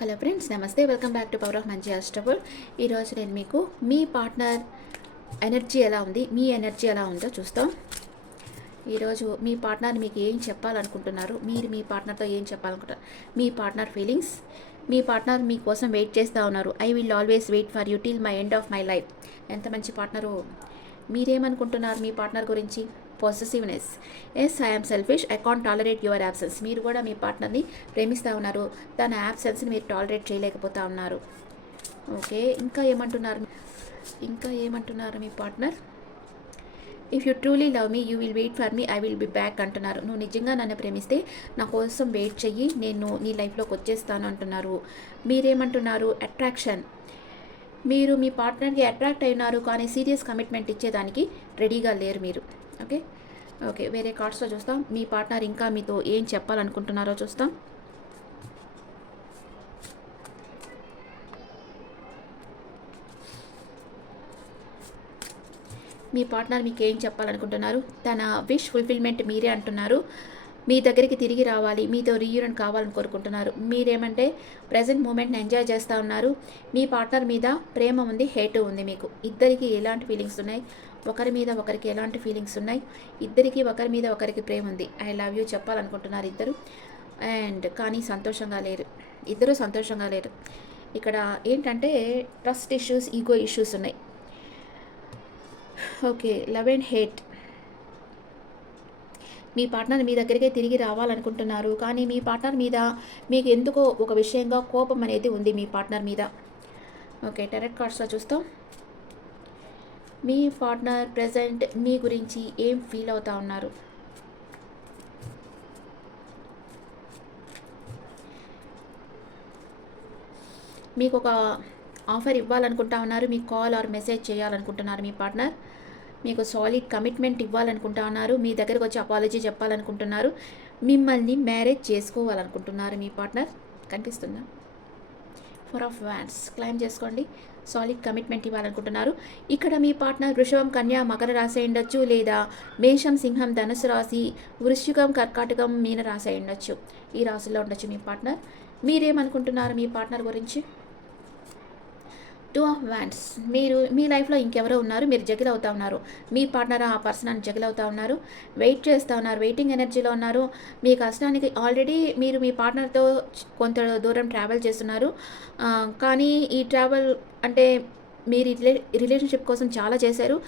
Hello friends, నమస్తే. Welcome back to power of మంచి అస్ట్రబుల్. ఈరోజు నేను మీకు మీ పార్ట్నర్ ఎనర్జీ ఎలా ఉంది, మీ ఎనర్జీ ఎలా ఉందో చూస్తాం. ఈరోజు మీ పార్ట్నర్ మీకు ఏం చెప్పాలనుకుంటున్నారు, మీరు మీ పార్ట్నర్తో ఏం చెప్పాలనుకుంటారు, మీ పార్ట్నర్ ఫీలింగ్స్. మీ పార్ట్నర్ మీకోసం వెయిట్ చేస్తూ ఉన్నారు. I will always wait for you till my end of my life. ఎంత మంచి పార్ట్నరు. మీరేమనుకుంటున్నారు మీ పార్ట్నర్ గురించి? Possessiveness. Yes, I'm selfish, I can't tolerate your absence. మీరు కూడా మీ పార్ట్నర్ని ప్రేమిస్తూ ఉన్నారు, తన యాబ్సెన్స్ని మీరు టాలరేట్ చేయలేకపోతా ఉన్నారు. ఓకే, ఇంకా ఏమంటున్నారు మీ partner? If you truly love me you will wait for me, I will be back అంటున్నారు. నువ్వు నిజంగా నన్ను ప్రేమిస్తే నా కోసం వెయిట్ చెయ్యి, నేను నీ లైఫ్లోకి వచ్చేస్తాను అంటున్నారు. మీరేమంటున్నారు? అట్రాక్షన్. మీరు మీ పార్ట్నర్కి అట్రాక్ట్ అయినారు, కానీ సీరియస్ కమిట్మెంట్ ఇచ్చేదానికి రెడీగా లేరు మీరు. ఓకే ఓకే, వేరే కార్డ్స్లో చూస్తాం. మీ పార్ట్నర్ ఇంకా మీతో ఏం చెప్పాలనుకుంటున్నారో చూస్తాం. మీ పార్ట్నర్ మీకు ఏం చెప్పాలనుకుంటున్నారు? తన విష్ ఫుల్ఫిల్మెంట్ మీరే అంటున్నారు. మీ దగ్గరికి తిరిగి రావాలి, మీతో రీయూనియన్ కావాలని కోరుకుంటున్నారు. మీరేమంటే ప్రజెంట్ మూమెంట్ని ఎంజాయ్ చేస్తూ ఉన్నారు. మీ పార్ట్నర్ మీద ప్రేమ ఉంది, హేటు ఉంది. మీకు ఇద్దరికి ఎలాంటి ఫీలింగ్స్ ఉన్నాయి? ఒకరి మీద ఒకరికి ఎలాంటి ఫీలింగ్స్ ఉన్నాయి? ఇద్దరికి ఒకరి మీద ఒకరికి ప్రేమ ఉంది. ఐ లవ్ యూ చెప్పాలనుకుంటున్నారు ఇద్దరు. కానీ సంతోషంగా లేరు. ఇద్దరు సంతోషంగా లేరు. ఇక్కడ ఏంటంటే ట్రస్ట్ ఇష్యూస్, ఈగో ఇష్యూస్ ఉన్నాయి. Okay, love and hate. మీ పార్ట్నర్ మీ దగ్గరికే తిరిగి రావాలనుకుంటున్నారు, కానీ మీ పార్ట్నర్ మీద మీకు ఎందుకో ఒక విషయంగా కోపం అనేది ఉంది మీ పార్ట్నర్ మీద. ఓకే, టారెట్ కార్డ్స్లో చూస్తాం. మీ పార్ట్నర్ ప్రజెంట్ మీ గురించి ఏం ఫీల్ అవుతా ఉన్నారు? మీకు ఒక ఆఫర్ ఇవ్వాలనుకుంటా ఉన్నారు, మీకు కాల్ ఆర్ మెసేజ్ చేయాలనుకుంటున్నారు మీ పార్ట్నర్. మీకు సాలిడ్ కమిట్మెంట్ ఇవ్వాలనుకుంటా ఉన్నారు, మీ దగ్గరకు వచ్చి అపాలజీ చెప్పాలనుకుంటున్నారు, మిమ్మల్ని మ్యారేజ్ చేసుకోవాలనుకుంటున్నారు మీ పార్ట్నర్. కనిపిస్తుందా? 4 ఆఫ్ వ్యాండ్స్. క్లైమ్ చేసుకోండి. సాలిడ్ కమిట్మెంట్ ఇవ్వాలనుకుంటున్నారు. ఇక్కడ మీ పార్ట్నర్ వృషభం, కన్యా, మకర రాశి ఉండొచ్చు, లేదా మేషం, సింహం, ధనుసు రాశి, వృశ్చికం, కర్కాటకం, మీన రాశి ఉండొచ్చు. ఈ రాశిలో ఉండొచ్చు మీ పార్ట్నర్. మీరేమనుకుంటున్నారు మీ పార్ట్నర్ గురించి? 2 ఆఫ్ వ్యాండ్స్. మీరు మీ లైఫ్లో ఇంకెవరో ఉన్నారు, మీరు జగిల్ అవుతా ఉన్నారు. మీ పార్ట్నర్ ఆ పర్సన్ అని జగిల్ అవుతా ఉన్నారు, వెయిట్ చేస్తూ ఉన్నారు, వెయిటింగ్ ఎనర్జీలో ఉన్నారు. మీ కష్టానికి ఆల్రెడీ మీరు మీ పార్ట్నర్తో కొంత దూరం ట్రావెల్ చేస్తున్నారు, కానీ ఈ ట్రావెల్ అంటే మీరు రిలేషన్షిప్ కోసం చాలా చేశారు.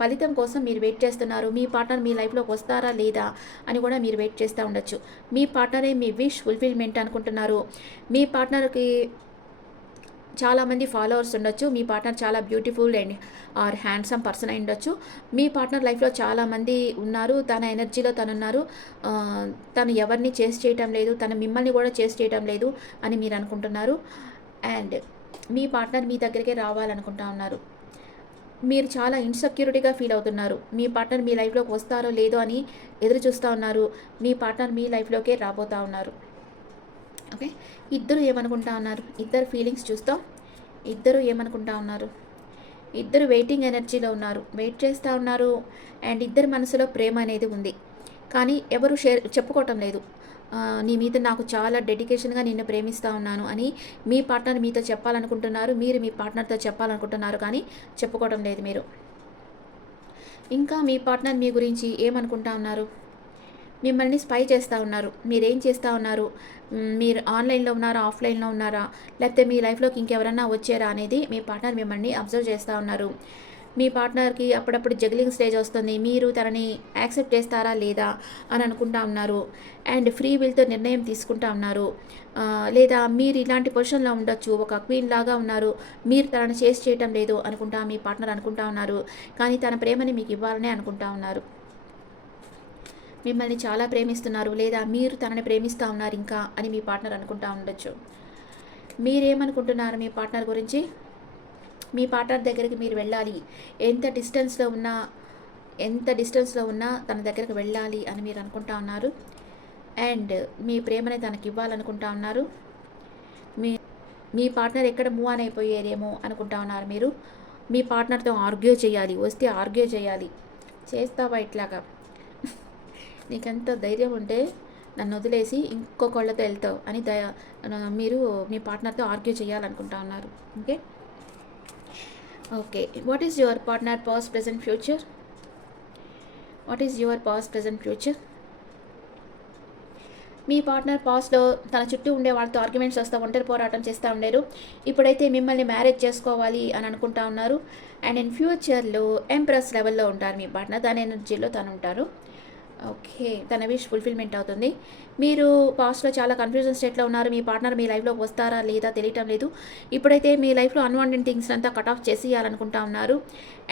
ఫలితం కోసం మీరు వెయిట్ చేస్తున్నారు. మీ పార్ట్నర్ మీ లైఫ్లోకి వస్తారా లేదా అని కూడా మీరు వెయిట్ చేస్తూ ఉండొచ్చు. మీ పార్ట్నరే మీ విష్ ఫుల్ఫిల్మెంట్ అనుకుంటున్నారు. మీ పార్ట్నర్కి చాలామంది ఫాలోవర్స్ ఉండొచ్చు. మీ పార్ట్నర్ చాలా beautiful and or handsome person అయి ఉండొచ్చు. మీ పార్ట్నర్ లైఫ్లో చాలామంది ఉన్నారు, తన ఎనర్జీలో తనున్నారు. తను ఎవరిని చేసి చేయటం లేదు, తను మిమ్మల్ని కూడా చేసి చేయటం లేదు అని మీరు అనుకుంటున్నారు. అండ్ మీ పార్ట్నర్ మీ దగ్గరికే రావాలనుకుంటా ఉన్నారు. మీరు చాలా ఇన్సెక్యూరిటీగా ఫీల్ అవుతున్నారు. మీ పార్ట్నర్ మీ లైఫ్లోకి వస్తారో లేదో అని ఎదురు చూస్తూ ఉన్నారు. మీ పార్ట్నర్ మీ లైఫ్లోకే రాబోతూ ఉన్నారు. ఓకే, ఇద్దరు ఏమనుకుంటా ఉన్నారు? ఇద్దరు ఫీలింగ్స్ చూస్తాం. ఇద్దరు ఏమనుకుంటా ఉన్నారు? ఇద్దరు వెయిటింగ్ ఎనర్జీలో ఉన్నారు, వెయిట్ చేస్తూ ఉన్నారు. అండ్ ఇద్దరి మనసులో ప్రేమ అనేది ఉంది, కానీ ఎవరు చెప్పుకోవటం లేదు. నీ మీద నాకు చాలా డెడికేషన్గా నిన్ను ప్రేమిస్తూ ఉన్నాను అని మీ పార్ట్నర్ మీతో చెప్పాలనుకుంటున్నారు, మీరు మీ పార్ట్నర్తో చెప్పాలనుకుంటున్నారు, కానీ చెప్పుకోవటం లేదు మీరు. ఇంకా మీ పార్ట్నర్ మీ గురించి ఏమనుకుంటా ఉన్నారు? మిమ్మల్ని స్పై చేస్తూ ఉన్నారు. మీరేం చేస్తూ ఉన్నారు? మీరు ఆన్లైన్లో ఉన్నారా, ఆఫ్లైన్లో ఉన్నారా, లేకపోతే మీ లైఫ్లోకి ఇంకెవరన్నా వచ్చారా అనేది మీ పార్ట్నర్ మిమ్మల్ని అబ్జర్వ్ చేస్తూ ఉన్నారు. మీ పార్ట్నర్కి అప్పుడప్పుడు జగ్లింగ్ స్టేజ్ వస్తుంది. మీరు తనని యాక్సెప్ట్ చేస్తారా లేదా అని అనుకుంటా ఉన్నారు. అండ్ ఫ్రీ విల్తో నిర్ణయం తీసుకుంటా ఉన్నారు. లేదా మీరు ఇలాంటి పొజిషన్లో ఉండొచ్చు, ఒక క్వీన్ లాగా ఉన్నారు, మీరు తనని చేసి చేయటం లేదు అనుకుంటా మీ పార్ట్నర్ అనుకుంటా ఉన్నారు, కానీ తన ప్రేమని మీకు ఇవ్వాలని అనుకుంటా ఉన్నారు. మిమ్మల్ని చాలా ప్రేమిస్తున్నారు, లేదా మీరు తనని ప్రేమిస్తూ ఉన్నారు ఇంకా అని మీ పార్ట్నర్ అనుకుంటా ఉండొచ్చు. మీరేమనుకుంటున్నారు మీ పార్ట్నర్ గురించి? మీ పార్ట్నర్ దగ్గరికి మీరు వెళ్ళాలి, ఎంత డిస్టెన్స్లో ఉన్నా తన దగ్గరికి వెళ్ళాలి అని మీరు అనుకుంటా ఉన్నారు. అండ్ మీ ప్రేమని తనకి ఇవ్వాలనుకుంటా ఉన్నారు. మీ పార్ట్నర్ ఎక్కడ మూవ్ ఆన్ అయిపోయారేమో అనుకుంటా ఉన్నారు మీరు. మీ పార్ట్నర్తో ఆర్గ్యూ చేయాలి, వస్తే ఆర్గ్యూ చేయాలి. చేస్తావా ఇట్లాగా? నీకెంత ధైర్యం ఉంటే నన్ను వదిలేసి ఇంకొకళ్ళతో వెళ్తావు అని మీరు మీ పార్ట్నర్తో ఆర్గ్యూ చేయాలనుకుంటా ఉన్నారు. Okay. Okay. What is your partner past present future? What is your past present future? Me partner పాస్ట్లో తన చుట్టూ ఉండే వాళ్ళతో ఆర్గ్యుమెంట్స్ వస్తూ ఒంటరి పోరాటం చేస్తూ ఉండేరు. ఇప్పుడైతే మిమ్మల్ని మ్యారేజ్ చేసుకోవాలి అని అనుకుంటా ఉన్నారు. అండ్ ఇన్ ఫ్యూచర్లో ఎంప్రెస్ లెవెల్లో ఉంటారు మీ పార్ట్నర్. దాని ఎనర్జీలో తను ఉంటారు. ఓకే. తన విష్ ఫుల్ఫిల్మెంట్ అవుతుంది. మీరు పాస్ట్లో చాలా కన్ఫ్యూజన్ స్టేట్లో ఉన్నారు. మీ పార్ట్నర్ మీ లైఫ్లోకి వస్తారా లేదా తెలియటం లేదు. ఇప్పుడైతే మీ లైఫ్లో అన్వాంటెడ్ థింగ్స్ అంతా కట్ ఆఫ్ చేసేయాలనుకుంటా ఉన్నారు.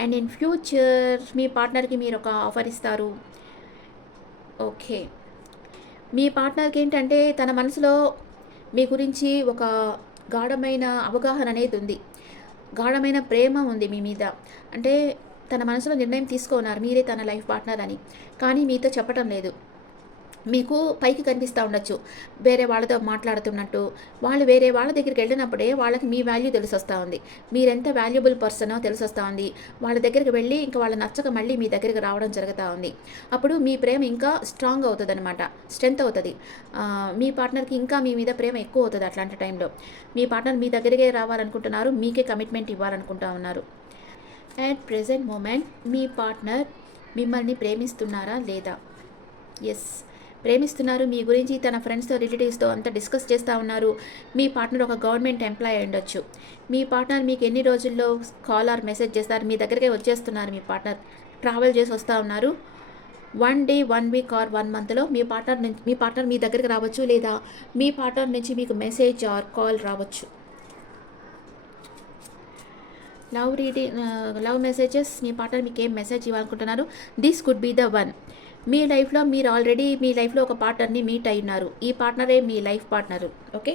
అండ్ ఇన్ ఫ్యూచర్ మీ పార్ట్నర్కి మీరు ఒక ఆఫర్ ఇస్తారు. ఓకే. మీ పార్ట్నర్కి ఏంటంటే తన మనసులో మీ గురించి ఒక గాఢమైన అవగాహన అనేది ఉంది. గాఢమైన ప్రేమ ఉంది మీ మీద. అంటే తన మనసులో నిర్ణయం తీసుకున్నారు మీరే తన లైఫ్ పార్ట్నర్ అని. కానీ మీతో చెప్పటం లేదు. మీకు పైకి కనిపిస్తూ ఉండొచ్చు వేరే వాళ్ళతో మాట్లాడుతున్నట్టు. వాళ్ళు వేరే వాళ్ళ దగ్గరికి వెళ్ళినప్పుడే వాళ్ళకి మీ వాల్యూ తెలిసొస్తూ ఉంది. మీరెంత వాల్యుబుల్ పర్సనో తెలిసొస్తూ ఉంది. వాళ్ళ దగ్గరికి వెళ్ళి ఇంకా వాళ్ళ నచ్చక మళ్ళీ మీ దగ్గరికి రావడం జరుగుతూ ఉంది. అప్పుడు మీ ప్రేమ ఇంకా స్ట్రాంగ్ అవుతుంది అనమాట, స్ట్రెంత్ అవుతుంది. మీ పార్ట్నర్కి ఇంకా మీ మీద ప్రేమ ఎక్కువ అవుతుంది. అట్లాంటి టైంలో మీ పార్ట్నర్ మీ దగ్గరికే రావాలనుకుంటున్నారు, మీకే కమిట్మెంట్ ఇవ్వాలనుకుంటా ఉన్నారు. అట్ ప్రెజెంట్ మూమెంట్ మీ పార్ట్నర్ మిమ్మల్ని ప్రేమిస్తున్నారా లేదా? ఎస్, ప్రేమిస్తున్నారు. మీ గురించి తన ఫ్రెండ్స్తో రిలేటివ్స్తో అంతా డిస్కస్ చేస్తూ ఉన్నారు. మీ పార్ట్నర్ ఒక గవర్నమెంట్ ఎంప్లాయీ ఉండొచ్చు. మీ పార్ట్నర్ మీకు ఎన్ని రోజుల్లో కాల్ ఆర్ మెసేజ్ చేస్తారు, మీ దగ్గరే వచ్చేస్తున్నారు. మీ పార్ట్నర్ ట్రావెల్ చేసి వస్తూ ఉన్నారు. 1 డే 1 వీక్ ఆర్ 1 మంత్లో మీ పార్ట్నర్ మీ దగ్గరికి రావచ్చు, లేదా మీ పార్ట్నర్ నుంచి మీకు మెసేజ్ ఆర్ కాల్ రావచ్చు. Love messages. మీ పార్ట్నర్ మీకు ఏం మెసేజ్ ఇవ్వాలనుకుంటున్నారు? This could be the one. మీ లైఫ్లో మీరు ఆల్రెడీ మీ లైఫ్లో ఒక పార్ట్నర్ని మీట్ అయినారు. ఈ పార్ట్నరే మీ లైఫ్ పార్ట్నరు. ఓకే.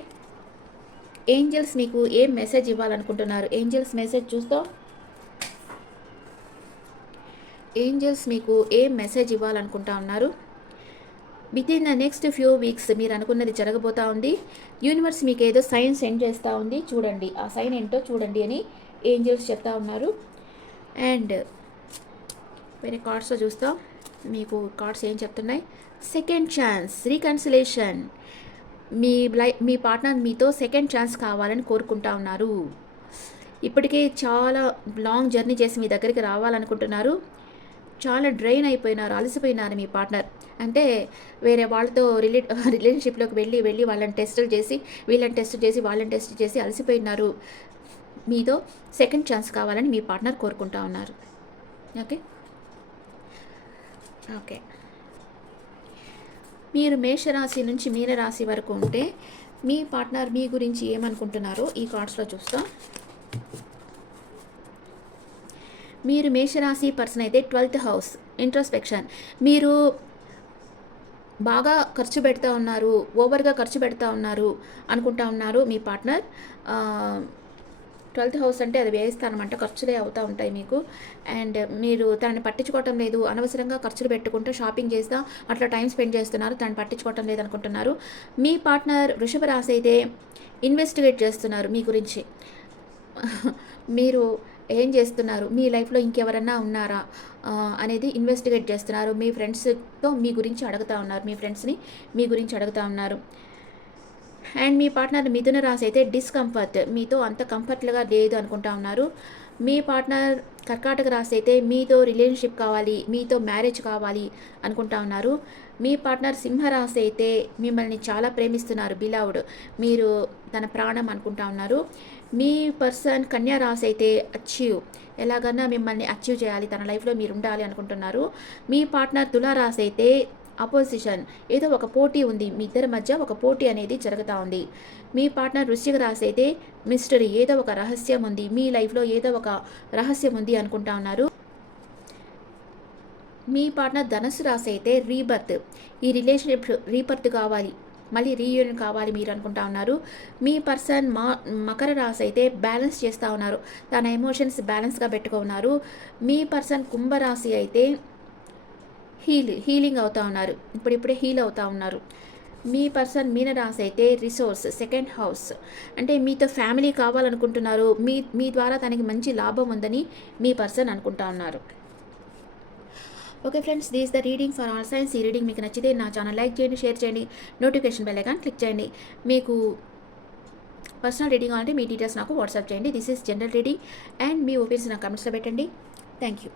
ఏంజల్స్ మీకు ఏం మెసేజ్ ఇవ్వాలనుకుంటున్నారు? ఏంజల్స్ మెసేజ్ చూస్తా. ఏంజల్స్ మీకు ఏం మెసేజ్ ఇవ్వాలనుకుంటా ఉన్నారు? Within the next few weeks మీరు అనుకున్నది జరగబోతూ ఉంది. యూనివర్స్ మీకు ఏదో సైన్ సెండ్ చేస్తూ ఉంది. చూడండి, ఆ సైన్ ఏంటో చూడండి అని ఏంజల్స్ చెప్తా ఉన్నారు. అండ్ వేరే కార్డ్స్లో చూస్తాం మీకు కార్డ్స్ ఏం చెప్తున్నాయి. Second chance, reconciliation. మీ పార్ట్నర్ మీతో సెకండ్ ఛాన్స్ కావాలని కోరుకుంటా ఉన్నారు. ఇప్పటికే చాలా లాంగ్ జర్నీ చేసి మీ దగ్గరికి రావాలనుకుంటున్నారు. చాలా డ్రైన్ అయిపోయినారు, అలసిపోయినారు మీ పార్ట్నర్. అంటే వేరే వాళ్ళతో రిలేషన్షిప్లోకి వెళ్ళి వాళ్ళని టెస్టులు చేసి వీళ్ళని టెస్ట్ చేసి వాళ్ళని టెస్ట్ చేసి అలసిపోయినారు. మీతో సెకండ్ ఛాన్స్ కావాలని మీ పార్ట్నర్ కోరుకుంటా ఉన్నారు. ఓకే. ఓకే. మీరు మేషరాశి నుంచి మీనరాశి వరకు ఉంటే మీ పార్ట్నర్ మీ గురించి ఏమనుకుంటున్నారో ఈ కార్డ్స్లో చూస్తాం. మీరు మేషరాశి పర్సన్ అయితే 12th హౌస్ ఇంట్రోస్పెక్షన్. మీరు బాగా ఖర్చు పెడతా ఉన్నారు, ఓవర్గా ఖర్చు పెడతా ఉన్నారు అనుకుంటా ఉన్నారు మీ పార్ట్నర్. 12th హౌస్ అంటే అది వ్యయస్థానం అంటే ఖర్చులే అవుతూ ఉంటాయి మీకు. అండ్ మీరు తనని పట్టించుకోవటం లేదు, అనవసరంగా ఖర్చులు పెట్టుకుంటూ షాపింగ్ చేస్తా అట్లా టైం స్పెండ్ చేస్తున్నారు, తనని పట్టించుకోవటం లేదు అనుకుంటున్నారు. మీ పార్ట్నర్ వృషభ రాశి అయితే ఇన్వెస్టిగేట్ చేస్తున్నారు మీ గురించి. మీరు ఏం చేస్తున్నారు, మీ లైఫ్లో ఇంకెవరన్నా ఉన్నారా అనేది ఇన్వెస్టిగేట్ చేస్తున్నారు. మీ ఫ్రెండ్స్తో మీ గురించి అడుగుతూ ఉన్నారు, మీ ఫ్రెండ్స్ని మీ గురించి అడుగుతూ ఉన్నారు. అండ్ మీ పార్ట్నర్ మిథున రాశి అయితే డిస్కంఫర్ట్, మీతో అంత కంఫర్ట్గా లేదు అనుకుంటా ఉన్నారు. మీ పార్ట్నర్ కర్కాటక రాశి అయితే మీతో రిలేషన్షిప్ కావాలి, మీతో మ్యారేజ్ కావాలి అనుకుంటా ఉన్నారు. మీ పార్ట్నర్ సింహరాశి అయితే మిమ్మల్ని చాలా ప్రేమిస్తున్నారు, బిలవ్డ్, మీరు తన ప్రాణం అనుకుంటా ఉన్నారు. మీ పర్సన్ కన్యా రాశి అయితే అచీవ్, ఎలాగన్నా మిమ్మల్ని అచీవ్ చేయాలి, తన లైఫ్లో మీరు ఉండాలి అనుకుంటున్నారు. మీ పార్ట్నర్ తులారాశి అయితే అపోజిషన్, ఏదో ఒక పోటీ ఉంది, మీ ఇద్దరి మధ్య ఒక పోటీ అనేది జరుగుతూ ఉంది. మీ పార్ట్నర్ వృశ్చిక రాశి అయితే మిస్టరీ, ఏదో ఒక రహస్యం ఉంది, మీ లైఫ్లో ఏదో ఒక రహస్యం ఉంది అనుకుంటా ఉన్నారు. మీ పార్ట్నర్ ధనుసు రాశి అయితే రీబర్త్, ఈ రిలేషన్షిప్ రీబర్త్ కావాలి, మళ్ళీ రీయూనియన్ కావాలి మీరు అనుకుంటా ఉన్నారు. మీ పర్సన్ మకర రాశి అయితే బ్యాలెన్స్ చేస్తూ ఉన్నారు, తన ఎమోషన్స్ బ్యాలెన్స్గా పెట్టుకున్నారు. మీ పర్సన్ కుంభరాశి అయితే హీలింగ్ అవుతూ ఉన్నారు, ఇప్పుడిప్పుడే హీల్ అవుతూ ఉన్నారు. మీ పర్సన్ మీనరాశి అయితే రిసోర్స్, సెకండ్ హౌస్, అంటే మీతో ఫ్యామిలీ కావాలనుకుంటున్నారు, మీ ద్వారా తనకి మంచి లాభం ఉందని మీ పర్సన్ అనుకుంటా ఉన్నారు. Okay friends, this the reading for all science. ఈ రీడింగ్ మీకు నచ్చితే నా ఛానల్ లైక్ చేయండి, షేర్ చేయండి, నోటిఫికేషన్ బెల్ ఐకాన్ క్లిక్ చేయండి. మీకు పర్సనల్ రీడింగ్ కావాలంటే మీ డీటెయిల్స్ నాకు వాట్సాప్ చేయండి. This is general reading and me opinions నా కమెంట్స్లో పెట్టండి. Thank you.